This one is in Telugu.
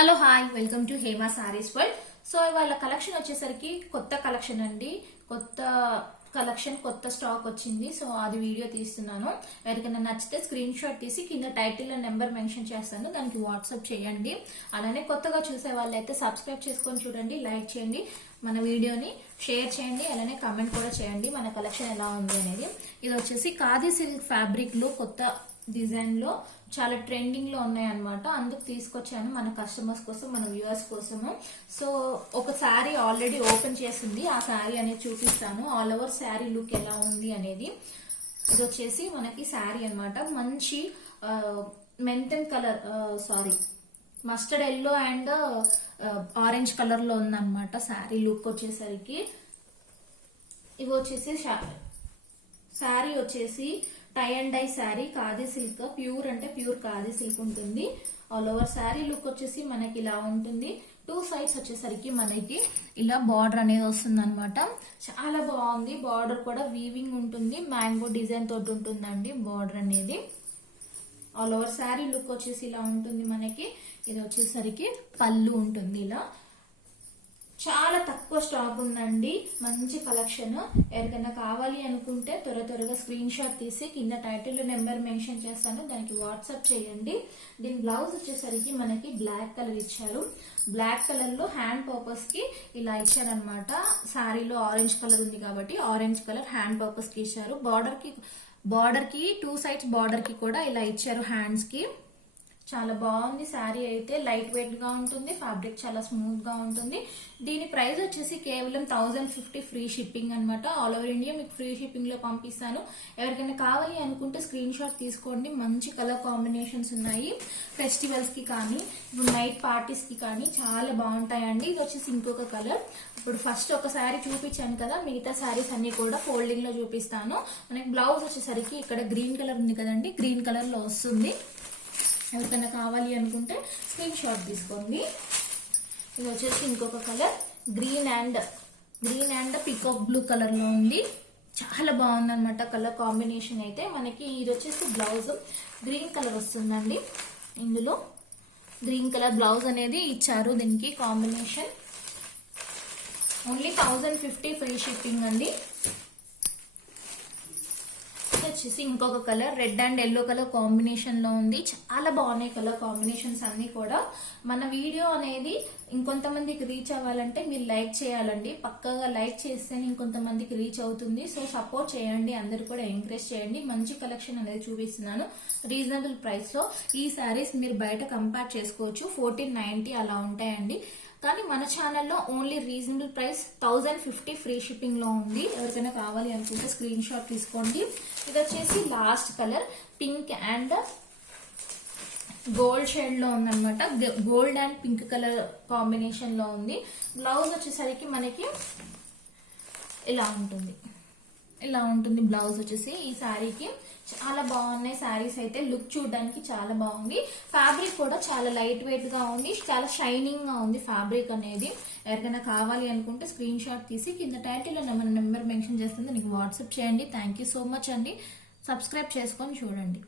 Hello hi welcome to Hema saris world. So ఇవాళ కలెక్షన్ వచ్చేసరికి కొత్త కలెక్షన్ అండి. కొత్త స్టాక్ వచ్చింది. సో అది వీడియో తీస్తున్నాను. ఎవరికైనా నచ్చితే స్క్రీన్ షాట్ తీసి కింద టైటిల్ అండ్ నెంబర్ మెన్షన్ చేస్తాను, దానికి వాట్సాప్ చేయండి. అలానే కొత్తగా చూసే వాళ్ళైతే సబ్స్క్రైబ్ చేసుకొని చూడండి, లైక్ చేయండి, మన వీడియోని షేర్ చేయండి, అలానే కమెంట్ కూడా చేయండి మన కలెక్షన్ ఎలా ఉంది అనేది. ఇది వచ్చేసి ఖాదీ సిల్క్ ఫ్యాబ్రిక్ లో కొత్త డిజైన్ లో చాలా ట్రెండింగ్ లో ఉన్నాయి అనమాట. అందుకు తీసుకొచ్చాను మన కస్టమర్స్ కోసం, మన వ్యూవర్స్ కోసము. సో ఒక శారీ ఆల్రెడీ ఓపెన్ చేసింది, ఆ శారీ అనేది చూపిస్తాను. ఆల్ ఓవర్ శారీ లుక్ ఎలా ఉంది అనేది. ఇది వచ్చేసి మనకి శారీ అనమాట. మంచి మెంతన్ colour mustard yellow and orange colour లో ఉందన్నమాట శారీ లుక్ వచ్చేసరికి. ఇవి వచ్చేసి శారీ వచ్చేసి tie and dye sari, khadi silk, pure అంటే ప్యూర్ ఖాదీ సిల్క్ ఉంటుంది. ఆల్ ఓవర్ శారీ లుక్ వచ్చేసి మనకి ఇలా ఉంటుంది. టూ సైడ్స్ వచ్చేసరికి మనకి ఇలా బార్డర్ అనేది వస్తుంది అనమాట. చాలా బాగుంది. బార్డర్ కూడా వీవింగ్ ఉంటుంది, మ్యాంగో డిజైన్ తోటి ఉంటుందండి బార్డర్ అనేది. ఆల్ ఓవర్ శారీ లుక్ వచ్చేసి ఇలా ఉంటుంది మనకి. ఇది వచ్చేసరికి పళ్ళు ఉంటుంది ఇలా. చాలా తక్కువ స్టాక్ ఉందండి, మంచి కలెక్షన్. ఎవరికైనా కావాలి అనుకుంటే త్వరగా స్క్రీన్ షాట్ తీసి కింద టైటిల్ నెంబర్ మెన్షన్ చేస్తాను, దానికి వాట్సాప్ చేయండి. దీని బ్లౌజ్ వచ్చేసరికి మనకి బ్లాక్ కలర్ ఇచ్చారు. బ్లాక్ కలర్ లో హ్యాండ్ పర్పస్ కి ఇలా ఇచ్చారనమాట. శారీలో ఆరెంజ్ కలర్ ఉంది కాబట్టి ఆరెంజ్ కలర్ హ్యాండ్ పర్పస్ కి ఇచ్చారు. బార్డర్ కి టూ సైడ్స్ బార్డర్ కి కూడా ఇలా ఇచ్చారు హ్యాండ్స్ కి. చాలా బాగుంది శారీ అయితే. లైట్ వెయిట్ గా ఉంటుంది, ఫ్యాబ్రిక్ చాలా స్మూత్ గా ఉంటుంది. దీని ప్రైస్ వచ్చేసి కేవలం 1050 ఫ్రీ షిప్పింగ్ అనమాట. ఆల్ ఓవర్ ఇండియా మీకు ఫ్రీ షిప్పింగ్ లో పంపిస్తాను. ఎవరికైనా కావాలి అనుకుంటే స్క్రీన్ షాట్ తీసుకోండి. మంచి కలర్ కాంబినేషన్స్ ఉన్నాయి. ఫెస్టివల్స్ కి కానీ ఇప్పుడు నైట్ పార్టీస్ కి కానీ చాలా బాగుంటాయండి. ఇది వచ్చేసి ఇంకొక కలర్. ఇప్పుడు ఫస్ట్ ఒక శారీ చూపించాను కదా, మిగతా శారీస్ అన్ని కూడా ఫోల్డింగ్ లో చూపిస్తాను. మనకి బ్లౌజ్ వచ్చేసరికి ఇక్కడ గ్రీన్ కలర్ ఉంది కదండి, గ్రీన్ కలర్ లో వస్తుంది. ఎవరికైనా కావాలి అనుకుంటే స్క్రీన్ షాట్ తీసుకోండి. ఇది వచ్చేసి ఇంకొక colour, green and peacock blue colour లో ఉంది. చాలా బాగుంది అనమాట కలర్ కాంబినేషన్ అయితే. మనకి ఇది వచ్చేసి బ్లౌజ్ గ్రీన్ కలర్ వస్తుందండి. ఇందులో గ్రీన్ కలర్ బ్లౌజ్ అనేది ఇచ్చారు. దీనికి కాంబినేషన్ ఓన్లీ 1050 ఫ్రీ షిప్పింగ్ అండి. వచ్చేసి ఇంకొక colour red and yellow colour combination లో ఉంది. చాలా బాగున్నాయి కలర్ కాంబినేషన్స్ అన్ని కూడా. మన వీడియో అనేది ఇంకొంతమందికి రీచ్ అవ్వాలంటే మీరు లైక్ చేయాలండి. పక్కగా లైక్ చేస్తేనే ఇంకొంతమందికి రీచ్ అవుతుంది. సో సపోర్ట్ చేయండి, అందరు కూడా ఎంకరేజ్ చేయండి. మంచి కలెక్షన్ అనేది చూపిస్తున్నాను రీజనబుల్ ప్రైస్ లో. ఈ శారీస్ మీరు బయట కంపేర్ చేసుకోవచ్చు, 1490 అలా ఉంటాయండి. కానీ మన ఛానల్లో only reasonable price 1050 free shipping లో ఉంది. ఎవరికైనా కావాలి అనుకుంటే స్క్రీన్ షాట్ తీసుకోండి. ఇది వచ్చేసి last colour pink and gold shade లో ఉందన్నమాట. Gold and pink colour combination లో ఉంది. బ్లౌజ్ వచ్చేసరికి మనకి ఇలా ఉంటుంది బ్లౌజ్ వచ్చేసి ఈ శారీకి. చాలా బాగున్నాయి శారీస్ అయితే. లుక్ చూడడానికి చాలా బాగుంది. ఫ్యాబ్రిక్ కూడా చాలా లైట్ వెయిట్ గా ఉంది, చాలా షైనింగ్ గా ఉంది ఫ్యాబ్రిక్ అనేది. ఎవరికైనా కావాలి అనుకుంటే స్క్రీన్ షాట్ తీసి కింద టైటిల్ నెంబర్ మెన్షన్ చేస్తుంది, నీకు వాట్సాప్ చేయండి. థ్యాంక్ యూ సో మచ్ అండి. సబ్స్క్రైబ్ చేసుకొని చూడండి.